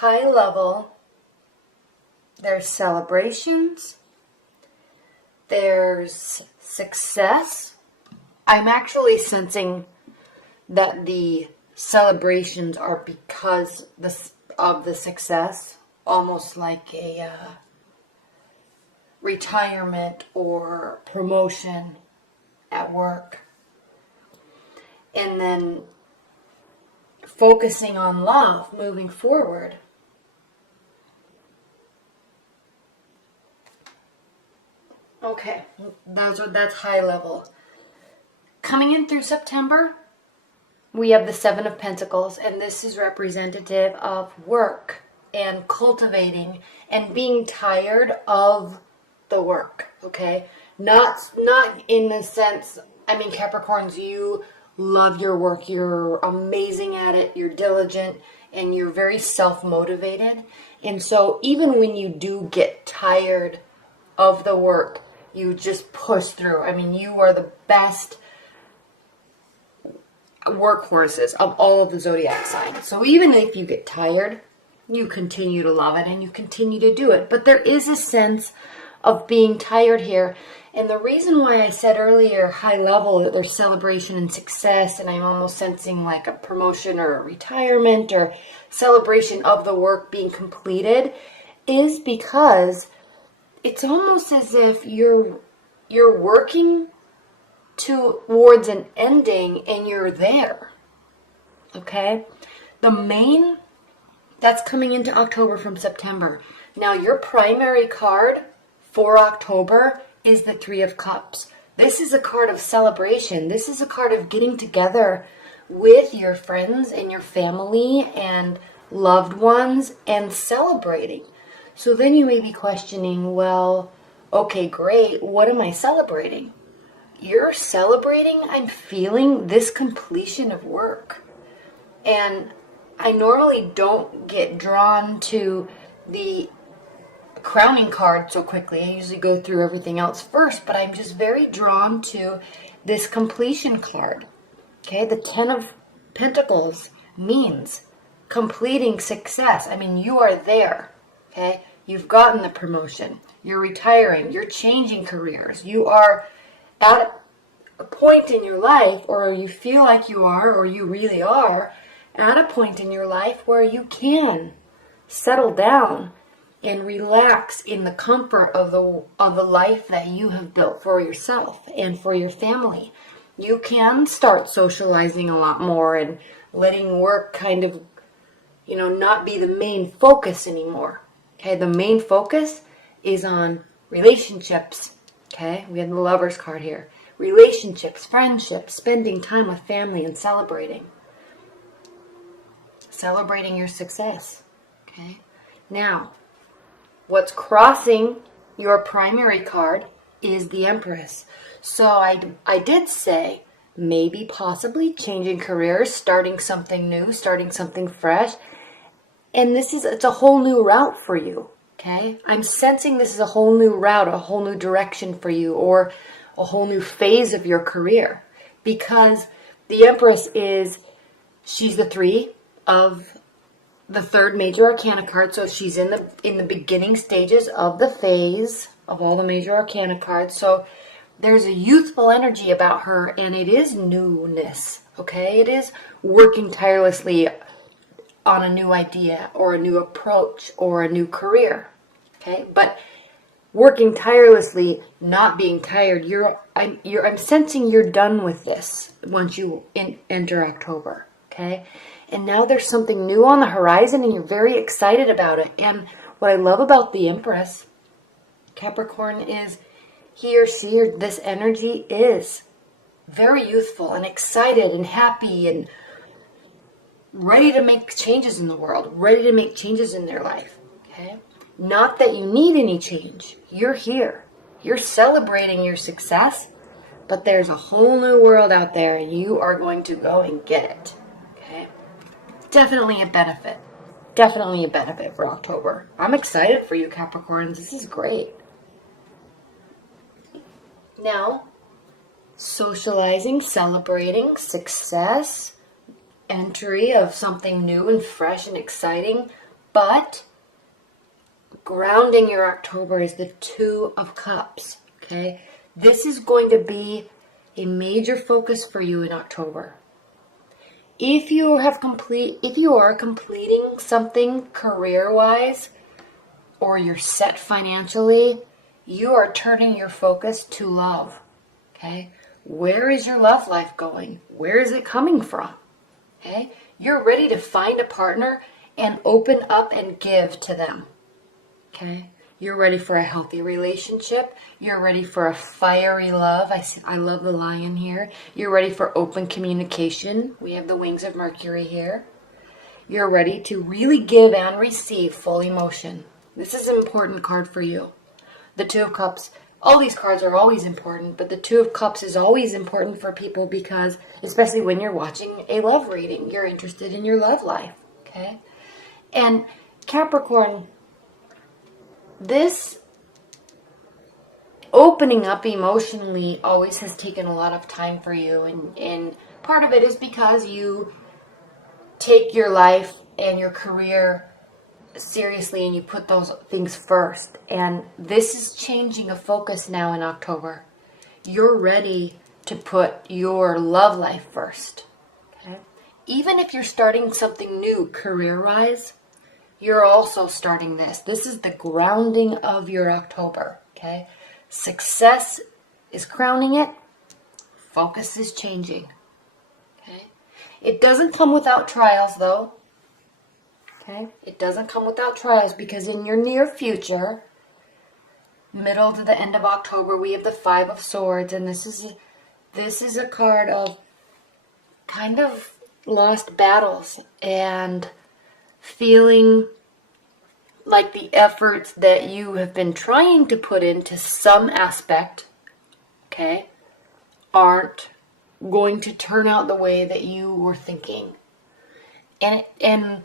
high level, there's celebrations, there's success. I'm actually sensing that the celebrations are because of the success, almost like a retirement or promotion at work. And then focusing on love moving forward. Okay, that's high level. Coming in through September, we have the Seven of Pentacles, and this is representative of work and cultivating and being tired of the work, okay? Not in the sense, I mean, Capricorns, you love your work, you're amazing at it, you're diligent, and you're very self-motivated. And so even when you do get tired of the work, you just push through. I mean, you are the best workhorses of all of the zodiac signs. So even if you get tired, you continue to love it and you continue to do it. But there is a sense of being tired here. And the reason why I said earlier, high level, that there's celebration and success, and I'm almost sensing like a promotion or a retirement or celebration of the work being completed, is because it's almost as if you're working towards an ending and you're there. Okay? The main that's coming into October from September. Now, your primary card for October is the Three of Cups. This is a card of celebration. This is a card of getting together with your friends and your family and loved ones and celebrating. So then you may be questioning, well, okay, great. What am I celebrating? You're celebrating, I'm feeling this completion of work. And I normally don't get drawn to the crowning card so quickly. I usually go through everything else first, but I'm just very drawn to this completion card. Okay, the Ten of Pentacles means completing success. I mean, you are there. Okay, you've gotten the promotion. You're retiring. You're changing careers. You are at a point in your life, or you feel like you are, or you really are, at a point in your life where you can settle down and relax in the comfort of the life that you have built for yourself and for your family. You can start socializing a lot more and letting work kind of, not be the main focus anymore. Okay, the main focus is on relationships. Okay, we have the Lover's card here. Relationships, friendships, spending time with family and celebrating. Celebrating your success. Okay, now, what's crossing your primary card is the Empress. So I did say maybe possibly changing careers, starting something new, starting something fresh. And it's a whole new route for you. Okay? I'm sensing this is a whole new route, a whole new direction for you, or a whole new phase of your career. Because the Empress she's the three of the third major arcana card. So she's in the beginning stages of the phase of all the major arcana cards. So there's a youthful energy about her, and it is newness. Okay? It is working tirelessly on a new idea or a new approach or a new career. Okay? But working tirelessly, not being tired, I'm sensing you're done with this once you enter October. Okay? And now there's something new on the horizon and you're very excited about it. And what I love about the Empress, Capricorn, is he or she or this energy is very youthful and excited and happy and ready to make changes in the world, ready to make changes in their life. Okay? Not that you need any change. You're here. You're celebrating your success, but there's a whole new world out there and you are going to go and get it. Okay? Definitely a benefit. Definitely a benefit for October. I'm excited for you, Capricorns. This is great. Now, socializing, celebrating, success, entry of something new and fresh and exciting But grounding your October is the Two of Cups, okay? This is going to be a major focus for you in October. If you are completing something career-wise, or you're set financially, you are turning your focus to love, okay? Where is your love life going? Where is it coming from? Okay? You're ready to find a partner and open up and give to them. Okay? You're ready for a healthy relationship. You're ready for a fiery love. I love the lion here. You're ready for open communication. We have the wings of Mercury here. You're ready to really give and receive full emotion. This is an important card for you. The Two of Cups. All these cards are always important, but the Two of Cups is always important for people because, especially when you're watching a love reading, you're interested in your love life, okay? And Capricorn, this opening up emotionally always has taken a lot of time for you, and part of it is because you take your life and your career seriously and you put those things first, and this is changing a focus now in October. You're ready to put your love life first, okay? Even if you're starting something new career-wise, you're also starting this. This is the grounding of your October, okay? Success is crowning it. Focus is changing, okay? It doesn't come without trials, though. Okay? It doesn't come without trials, because in your near future, middle to the end of October, we have the Five of Swords, and this is a card of kind of lost battles and feeling like the efforts that you have been trying to put into some aspect, okay, aren't going to turn out the way that you were thinking. And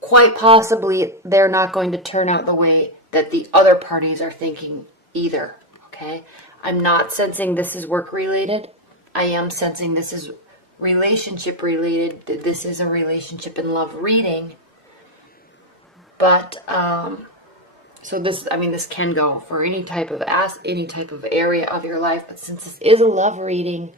quite possibly, they're not going to turn out the way that the other parties are thinking either, okay? I'm not sensing this is work-related. I am sensing this is relationship-related. This is a relationship and love reading. But, so this can go for any type of area of your life. But since this is a love reading,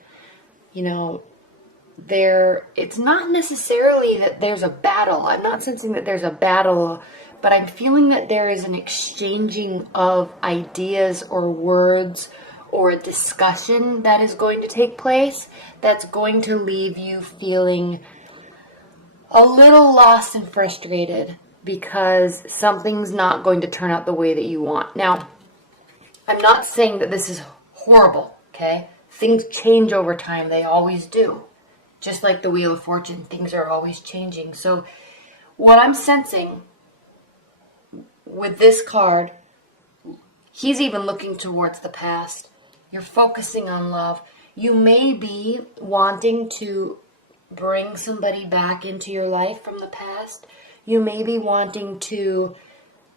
it's not necessarily that there's a battle. I'm not sensing that there's a battle, but I'm feeling that there is an exchanging of ideas or words or a discussion that is going to take place that's going to leave you feeling a little lost and frustrated because something's not going to turn out the way that you want. Now, I'm not saying that this is horrible, okay? Things change over time. They always do. Just like the Wheel of Fortune, things are always changing. So what I'm sensing with this card, he's even looking towards the past. You're focusing on love. You may be wanting to bring somebody back into your life from the past. You may be wanting to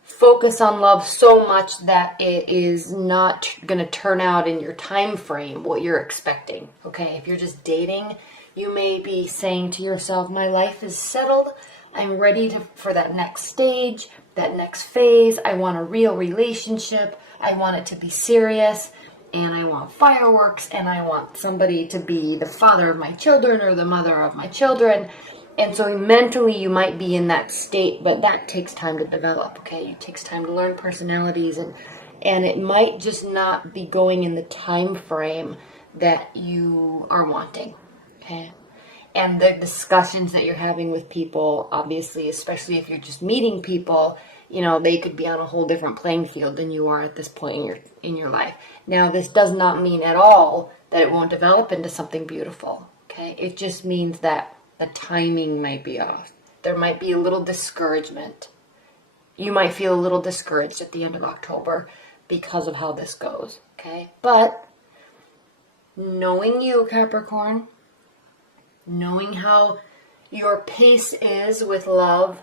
focus on love so much that it is not going to turn out in your time frame what you're expecting. Okay, if you're just dating, you may be saying to yourself, my life is settled. I'm ready for that next stage, that next phase. I want a real relationship. I want it to be serious. And I want fireworks. And I want somebody to be the father of my children or the mother of my children. And so mentally you might be in that state, but that takes time to develop, okay? It takes time to learn personalities, and it might just not be going in the time frame that you are wanting, okay? And the discussions that you're having with people, obviously, especially if you're just meeting people, they could be on a whole different playing field than you are at this point in your life. Now, this does not mean at all that it won't develop into something beautiful, okay? It just means that the timing might be off. There might be a little discouragement. You might feel a little discouraged at the end of October because of how this goes, okay? But knowing you, Capricorn, knowing how your pace is with love,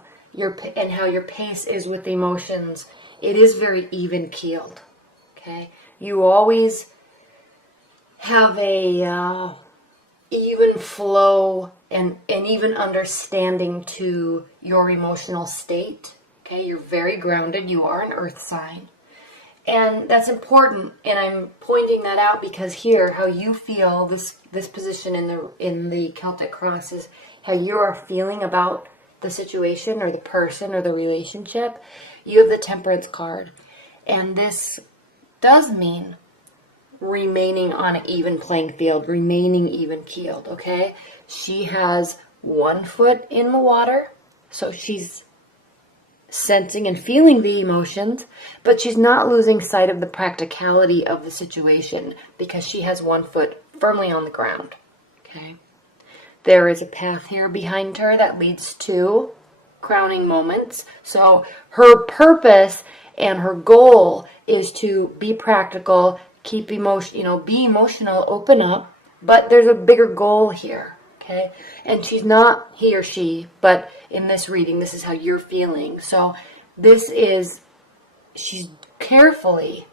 and how your pace is with emotions, it is very even-keeled, okay? You always have a even flow and even understanding to your emotional state. Okay, you're very grounded. You are an earth sign. And that's important, and I'm pointing that out because here, how you feel, this position in the Celtic cross is how you are feeling about the situation or the person or the relationship. You have the Temperance card, and this does mean remaining on an even playing field, remaining even keeled, okay? She has one foot in the water, so she's sensing and feeling the emotions, but she's not losing sight of the practicality of the situation because she has one foot firmly on the ground, okay? There is a path here behind her that leads to crowning moments. So her purpose and her goal is to be practical, keep emotion, be emotional, open up, but there's a bigger goal here, okay? And she's not he or she, but in this reading, this is how you're feeling. So she's carefully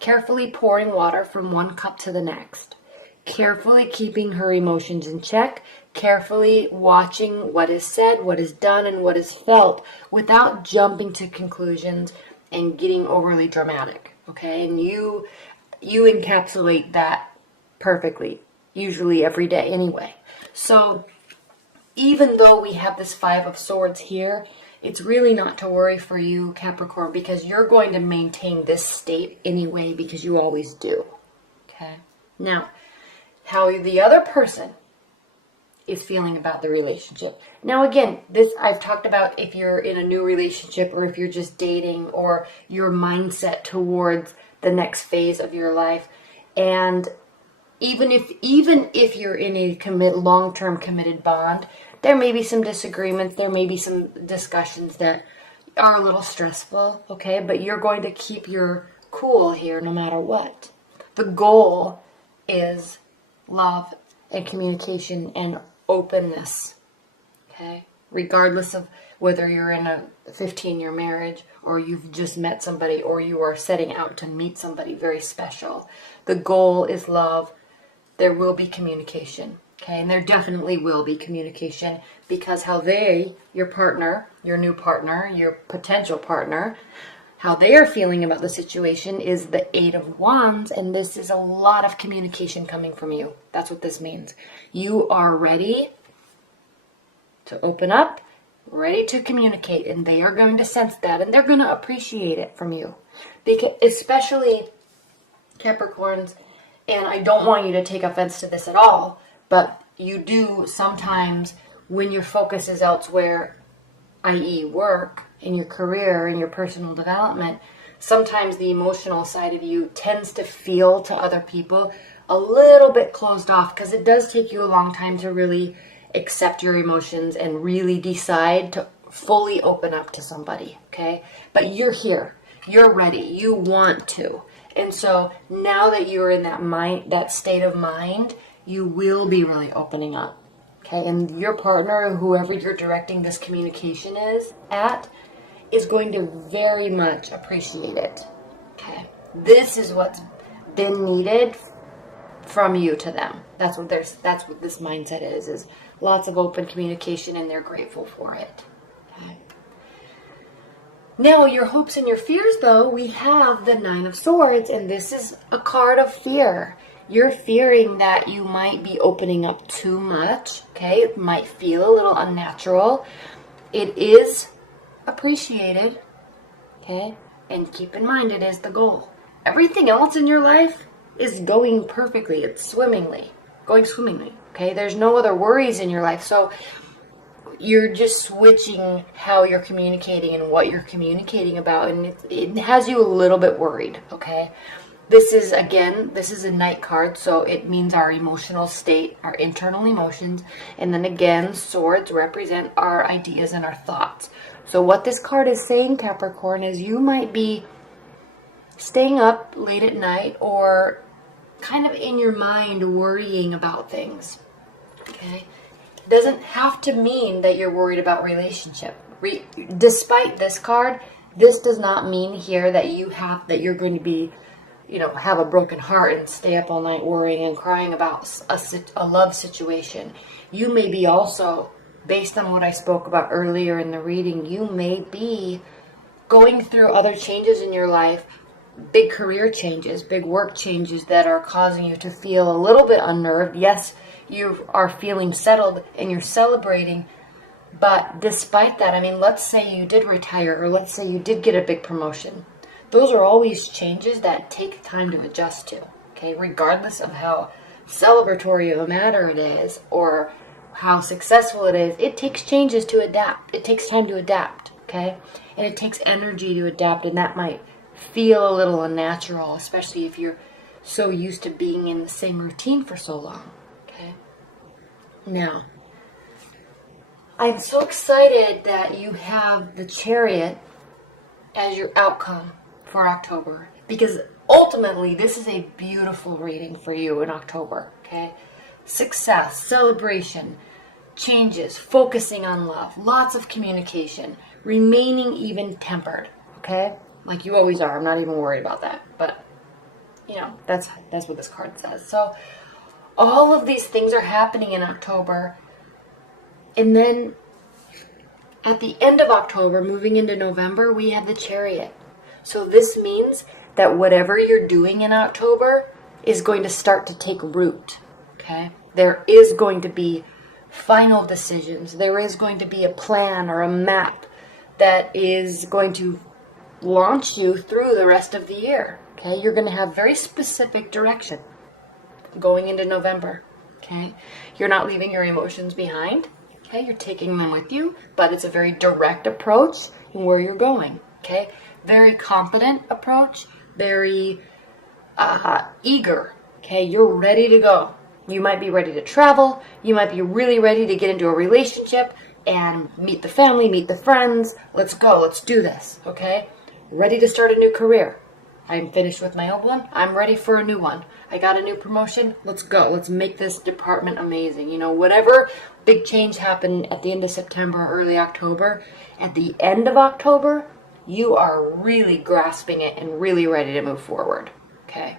pouring water from one cup to the next, carefully keeping her emotions in check, carefully watching what is said, what is done, and what is felt without jumping to conclusions and getting overly dramatic, okay? And you encapsulate that perfectly, usually every day anyway. So even though we have this Five of Swords here, it's really not to worry for you, Capricorn, because you're going to maintain this state anyway because you always do, okay? Now, how the other person is feeling about the relationship. Now again, this I've talked about if you're in a new relationship or if you're just dating or your mindset towards the next phase of your life. And even if you're in a long-term committed bond, there may be some disagreements, there may be some discussions that are a little stressful, okay? But you're going to keep your cool here no matter what. The goal is love and communication and openness, okay? Regardless of whether you're in a 15-year marriage or you've just met somebody or you are setting out to meet somebody very special. The goal is love. There will be communication, okay? And there definitely will be communication because how your partner, your new partner, your potential partner, how they are feeling about the situation is the Eight of Wands, and this is a lot of communication coming from you. That's what this means. You are ready to open up, ready to communicate, and they are going to sense that, and they're going to appreciate it from you. Because, especially Capricorns, and I don't want you to take offense to this at all, but you do sometimes, when your focus is elsewhere, i.e. work, in your career, in your personal development, sometimes the emotional side of you tends to feel to other people a little bit closed off because it does take you a long time to really accept your emotions and really decide to fully open up to somebody, okay? But you're here. You're ready. You want to. And so now that you're in that state of mind, you will be really opening up, okay? And your partner, whoever you're directing this communication is going to very much appreciate it, okay? This is what's been needed from you to them. That's what this mindset is lots of open communication, and they're grateful for it, okay? Now, your hopes and your fears, though, we have the Nine of Swords, and this is a card of fear. You're fearing that you might be opening up too much, okay? It might feel a little unnatural. It is appreciated, okay? And keep in mind, it is the goal. Everything else in your life is going perfectly. It's going swimmingly, okay? There's no other worries in your life. So you're just switching how you're communicating and what you're communicating about, and it has you a little bit worried, okay? This is a Knight card, so it means our emotional state, our internal emotions, and then again, swords represent our ideas and our thoughts. So what this card is saying, Capricorn, is you might be staying up late at night or kind of in your mind worrying about things, okay? It doesn't have to mean that you're worried about relationship. Despite this card, this does not mean here that you're going to be, have a broken heart and stay up all night worrying and crying about a love situation. You may be also, based on what I spoke about earlier in the reading, you may be going through other changes in your life, big career changes, big work changes that are causing you to feel a little bit unnerved. Yes, you are feeling settled and you're celebrating, but despite that, let's say you did retire, or let's say you did get a big promotion. Those are always changes that take time to adjust to, okay? Regardless of how celebratory of a matter it is or how successful it is, it takes changes to adapt. It takes time to adapt, okay? And it takes energy to adapt, and that might feel a little unnatural, especially if you're so used to being in the same routine for so long, okay? Now, I'm so excited that you have the Chariot as your outcome for October, because ultimately this is a beautiful reading for you in October, okay? Success, celebration, changes, focusing on love, lots of communication, remaining even tempered, okay? Like you always are. I'm not even worried about that, but that's what this card says. So all of these things are happening in October, and then at the end of October, moving into November, we have the Chariot. So this means that whatever you're doing in October is going to start to take root, okay? There is going to be final decisions. There is going to be a plan or a map that is going to launch you through the rest of the year, okay? You're going to have very specific direction going into November, okay? You're not leaving your emotions behind, okay? You're taking them with you, but it's a very direct approach in where you're going, okay? Very confident approach, very eager, okay? You're ready to go. You might be ready to travel. You might be really ready to get into a relationship and meet the family, meet the friends. Let's go. Let's do this, okay? Ready to start a new career. I'm finished with my old one. I'm ready for a new one. I got a new promotion. Let's go. Let's make this department amazing. Whatever big change happened at the end of September, early October, at the end of October, you are really grasping it and really ready to move forward, okay?